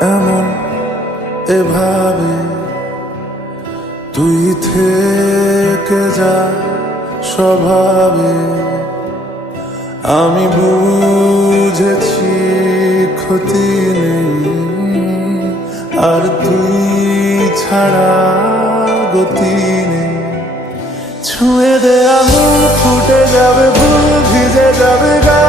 এমন এভাবে তুই থেকে যা স্বভাবে। আমি বুঝেছি ক্ষতি নেই, আর তুই ছাড়া গতি নেই। ছুঁয়ে দেয়া ফুটে যাবে, ভুল ভিজে যাবে গা।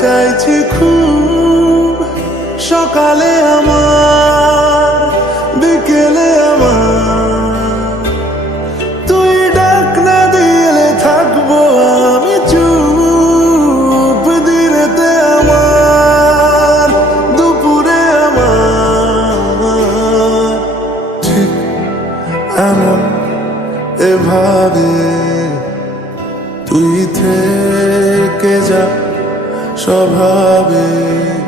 চাইছি খুব সকালে আমার, বিকেলে আমার। তুই দিলে থাকব আমার, দুপুরে আমার। ঠিক এভাবে তুই থেকে যা স্বভাবে।